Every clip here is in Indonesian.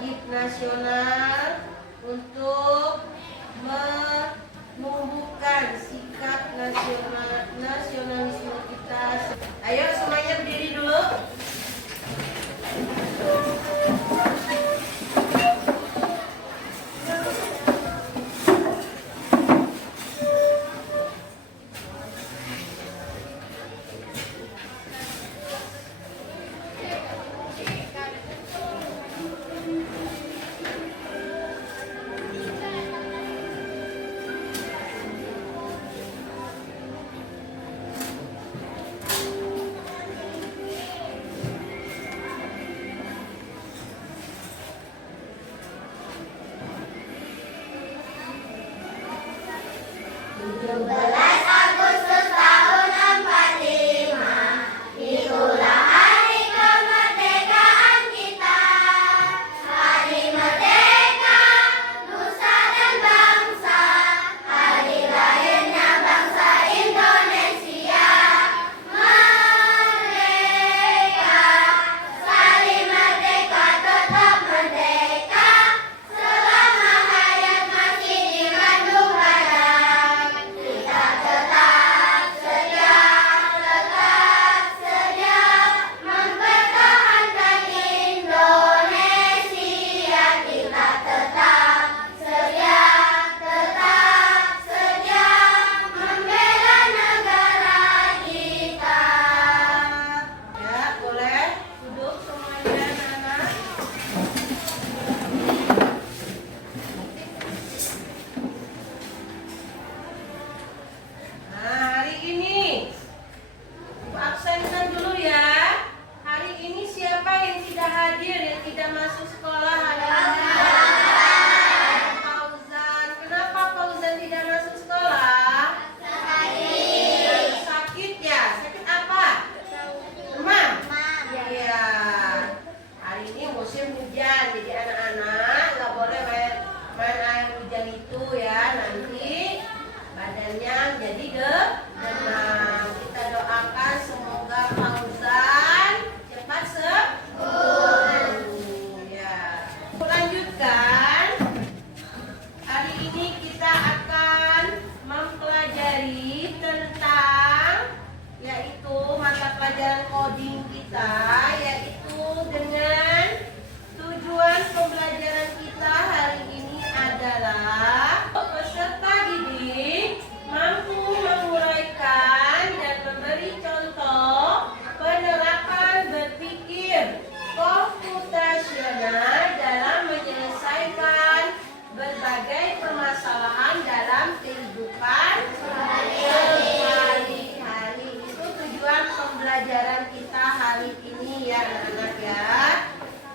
wajib nasional untuk menumbuhkan sikap nasionalisme kita. Ayo semuanya berdiri dulu. Coding kita, yaitu dengan tujuan pembelajaran kita hari ini adalah peserta didik mampu menguraikan dan memberi contoh penerapan berpikir komputasional dalam menyelesaikan berbagai permasalahan dalam kehidupan sehari-hari. Itu tujuan pembelajaran kita hari ini ya anak-anak ya.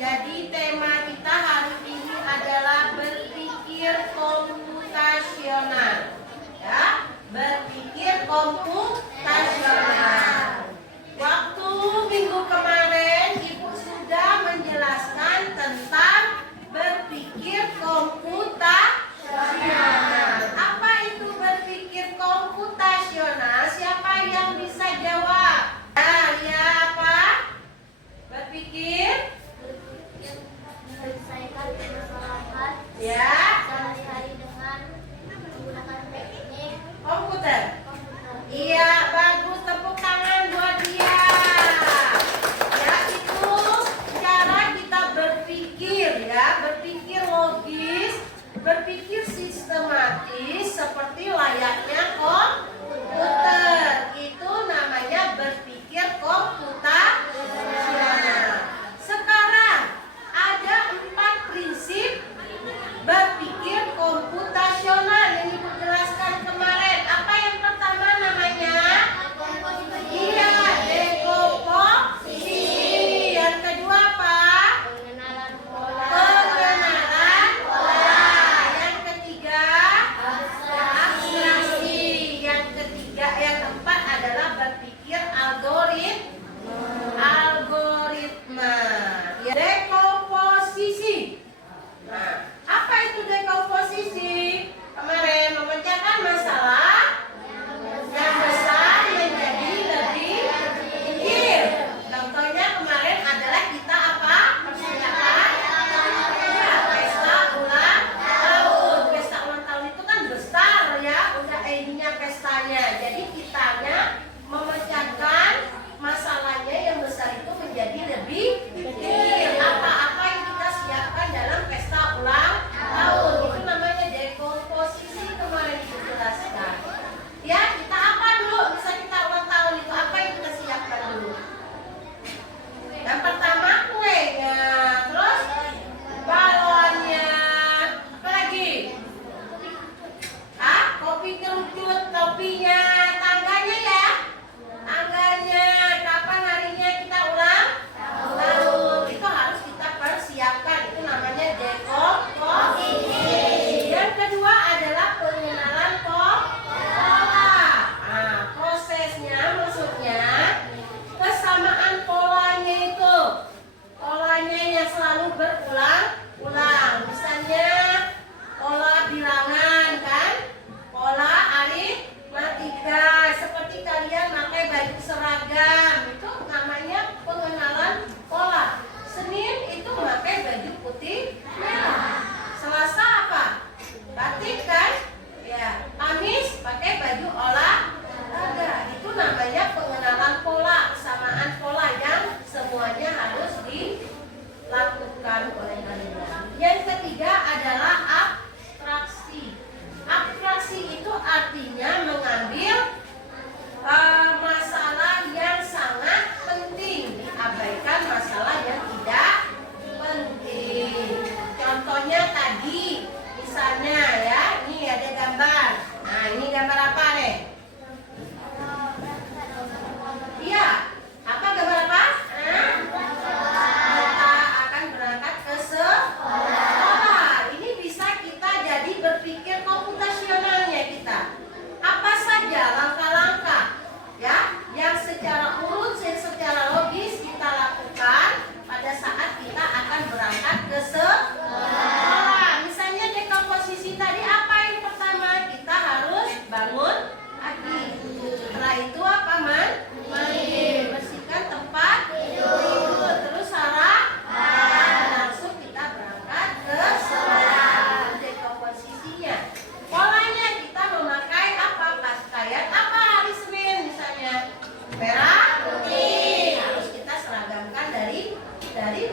Jadi tema kita hari ini adalah berpikir komputasional ya, berpikir komputasional. Waktu minggu kemarin Ibu sudah menjelaskan tentang berpikir komputasional. Apa itu berpikir komputasional? Siapa yang bisa jawab? Ya apa? Berpikir menyelesaikan permasalahan ya sehari-hari dengan menggunakan teknik komputer. Iya, bagus, tepuk tangan buat dia. Ya, itu cara kita berpikir ya, berpikir logis, berpikir sistematis seperti layaknya komputer. Itu namanya berpikir komputasional. Sekarang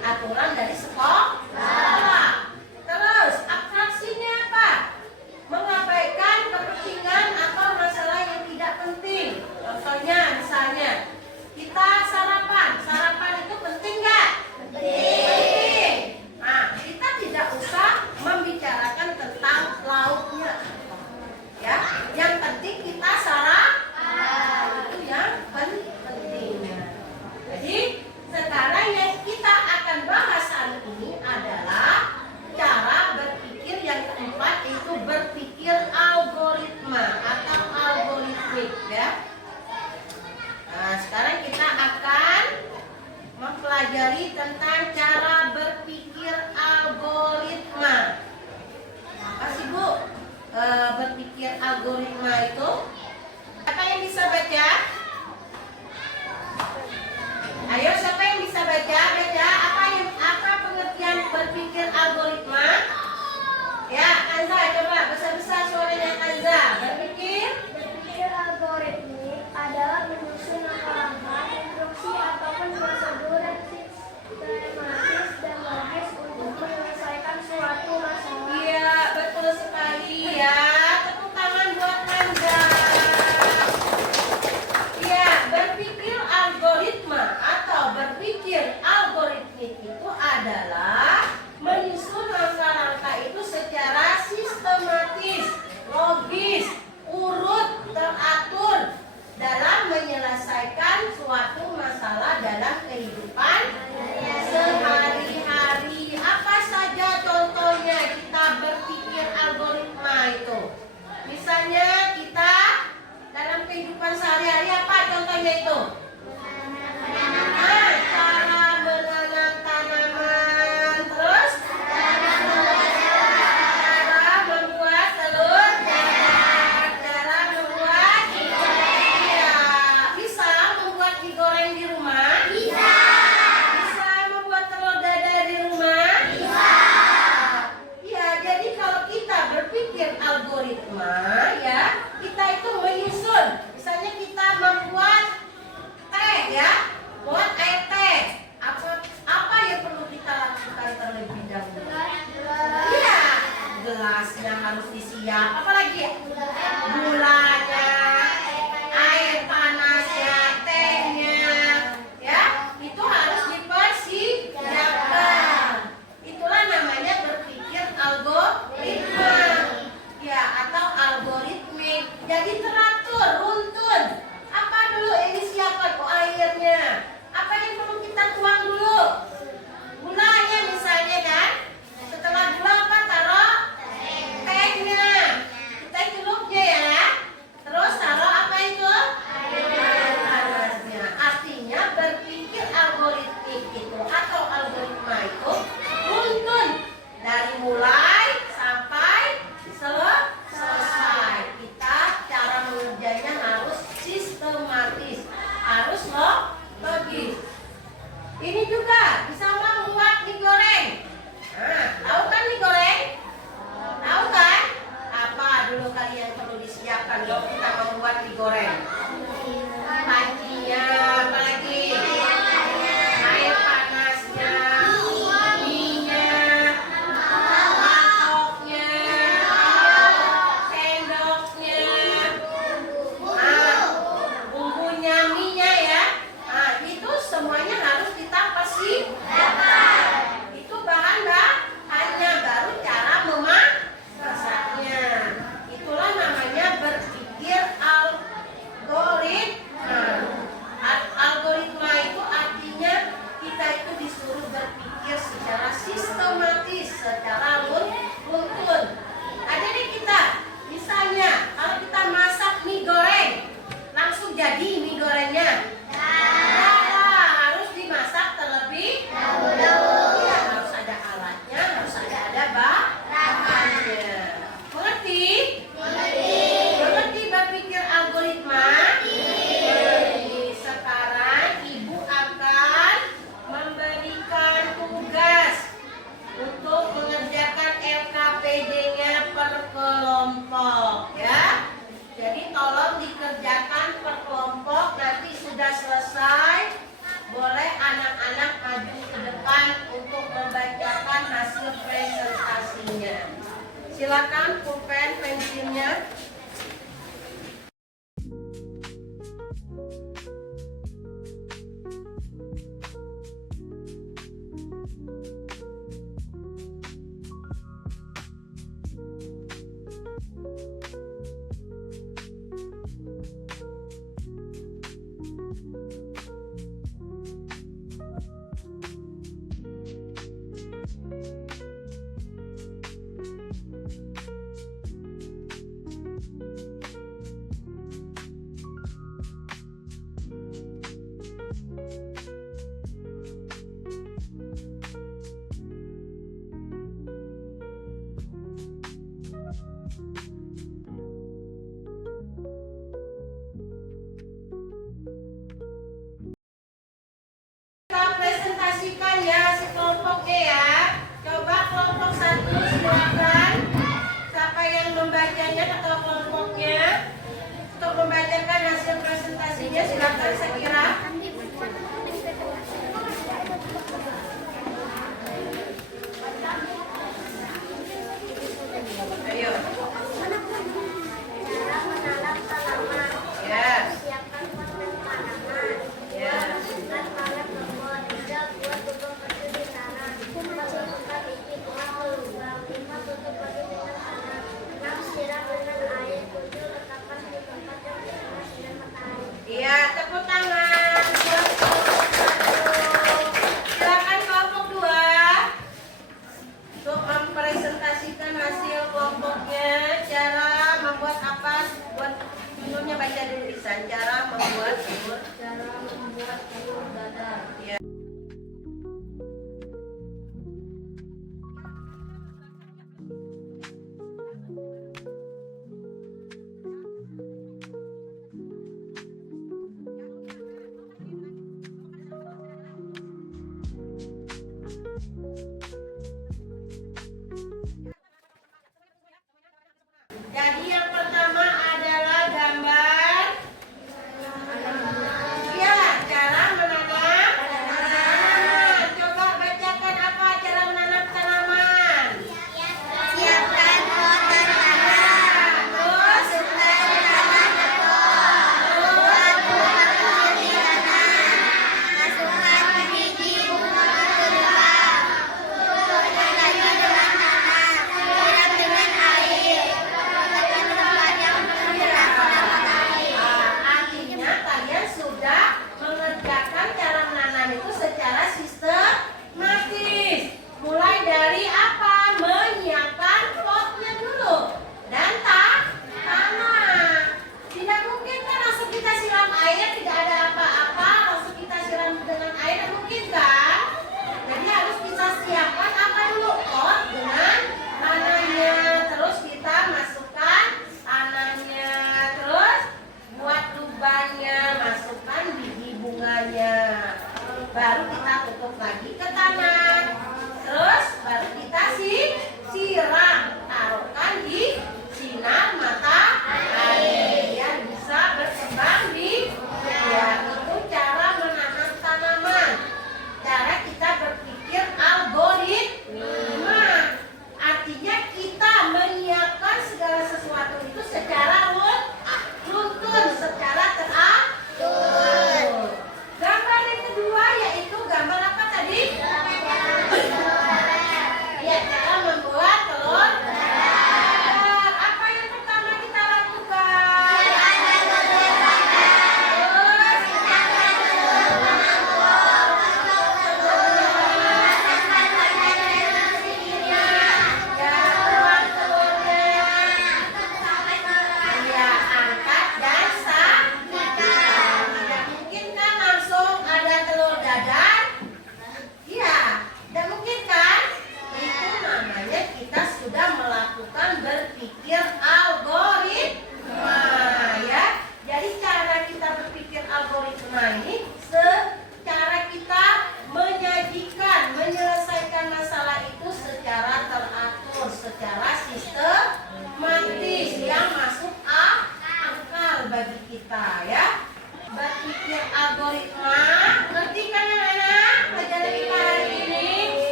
aturan dari sekolah. Terus atraksinya apa? Mengabaikan kepentingan atau masalah yang tidak penting. Contohnya misalnya kita sarapan itu penting nggak? Penting. Nah, kita tidak usah membicarakan tentang lauknya, ya. Yang penting kita sarapan, itu yang pentingnya. Jadi sekarang yang kita akan bahas hari ini adalah cara berpikir yang keempat, yaitu berpikir algoritma atau algoritmik, ya. Nah, sekarang kita akan mempelajari tentang cara berpikir algoritma. Apa sih Bu berpikir algoritma itu? Siapa yang bisa baca? Ayo, siapa yang bisa baca? Apa pengertian berpikir algoritma? Ya, Kanza, coba besar-besar suaranya Kanza. Berpikir algoritmik adalah menyusun langkah-langkah, instruksi ataupun prosedur yang sistematis dan logis untuk menyelesaikan suatu masalah. Iya, betul sekali ya. Tepuk tangan buat Kanza. Ya, berpikir algoritma atau berpikir algoritmik itu adalah menyusun langkah-langkah itu secara sistematis, logis, urut, teratur dalam menyelesaikan suatu masalah dalam kehidupan sehari-hari. Apa saja contohnya kita berpikir algoritma itu? Misalnya kita dalam kehidupan sehari-hari, apa contohnya itu? Nah, cara menanam tanaman, terus cara membuat telur dadar, cara membuat iya, bisa membuat mie goreng di rumah? Bisa. Bisa membuat telur dadar di rumah? Bisa. Ya, jadi kalau kita berpikir algoritma, ya, kita itu menyusun. Misalnya kita membuat teh, ya, buat air teh. Apa yang perlu kita lakukan terlebih dahulu? Iya, gelasnya harus disiap. Apa lagi ya? Gulanya, air panasnya, tehnya, ya, itu harus dipersiapkan. Itulah namanya berpikir algoritma, ya, atau algoritmik. Jadi teratur, runtun. Apa dulu yang disiapkan? Oh, airnya. Apa yang perlu kita tuang dulu? Gulanya misalnya, kan. Setelah gula apa? Taruh tehnya. Silakan pulpen, pensilnya. Kita presentasikan ya si kelompoknya ya. Coba kelompok 1 silakan. Siapa yang membacanya atau kelompoknya untuk membacakan hasil presentasinya silakan saya kira. Ayo. Cara menanam tanaman. Ya. Siapkan konten tanaman. Ya. Bersihkan palet kebun. 3. Buat lubang kecil di tanah. 4. Masukkan bibit 5 ke lubang. 5. Tutup lagi dengan tanah. 6. Siram dengan air. 7. Letakkan di tempat yang terkena sinar matahari. Iya, tepuk tangan. Silakan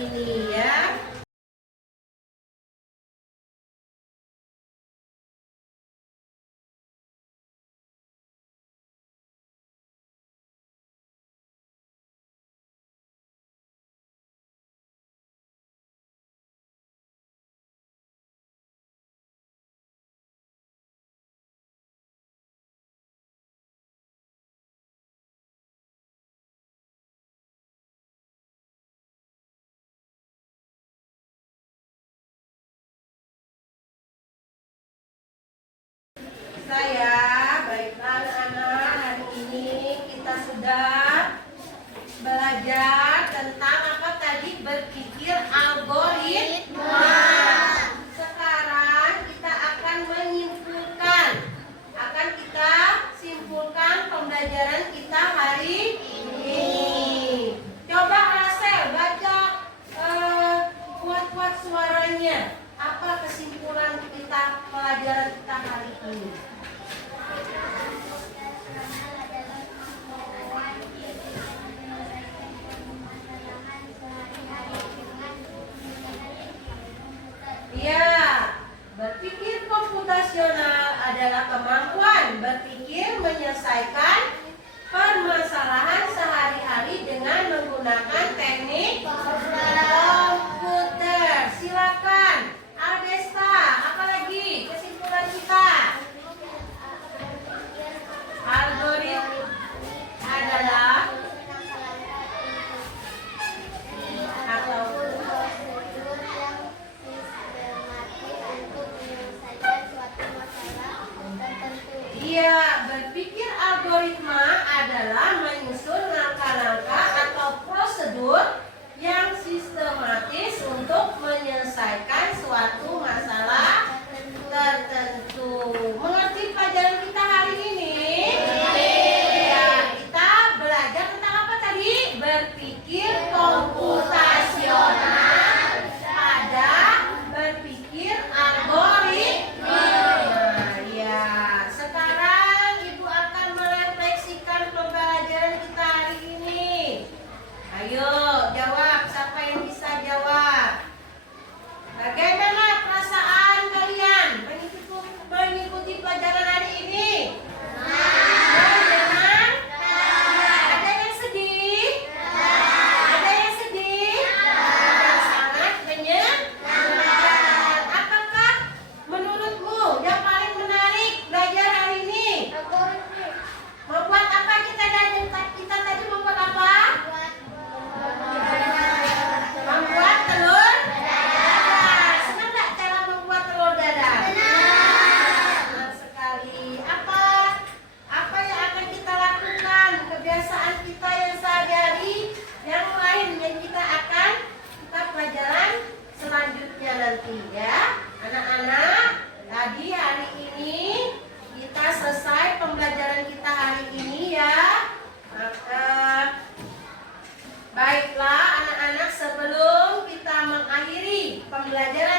ini ya. Saya, baiklah anak-anak, hari ini kita sudah belajar tentang apa tadi? Berpikir algoritma. Sekarang kita akan menyimpulkan, kita simpulkan pembelajaran kita hari ini. Coba Rasel baca kuat-kuat suaranya. Apa kesimpulan kita pelajaran kita hari ini? Ya, berpikir komputasional adalah kemampuan berpikir menyelesaikan permasalahan sehari-hari dengan menggunakan teknik komputer. Silakan, Ardesta, apalagi kesimpulan kita? Algoritma adalah atau berpikir algoritma adalah menyusun langkah-langkah atau prosedur yang sistematis untuk menyelesaikan suatu masalah tertentu. Mengerti pelajaran kita hari ini? Ya, kita belajar tentang apa tadi? Berpikir komputasional pada berpikir algoritma. Ya, sekarang Ibu akan merefleksikan pembelajaran kita hari ini. Ayo, jawab. Siapa yang bisa jawab? Bagaimana perasaan kalian mengikuti pelajaran hari ini? Senang? Ada yang sedih? Ada yang sedih? Ada sangat menyenangkan. Apakah menurutmu yang paling menarik belajar hari ini? Membuat apa kita tadi membuat apa? Membuat telur dadar. Senang nggak cara membuat telur dadar? Senang sekali. Apa yang akan kita lakukan? Kebiasaan kita yang sehari-hari, yang lain yang kita pelajaran selanjutnya nanti ya. Anak-anak, tadi hari ini kita selesai pembelajaran kita hari ini ya. Maka baiklah anak-anak, sebelum kita mengakhiri pembelajaran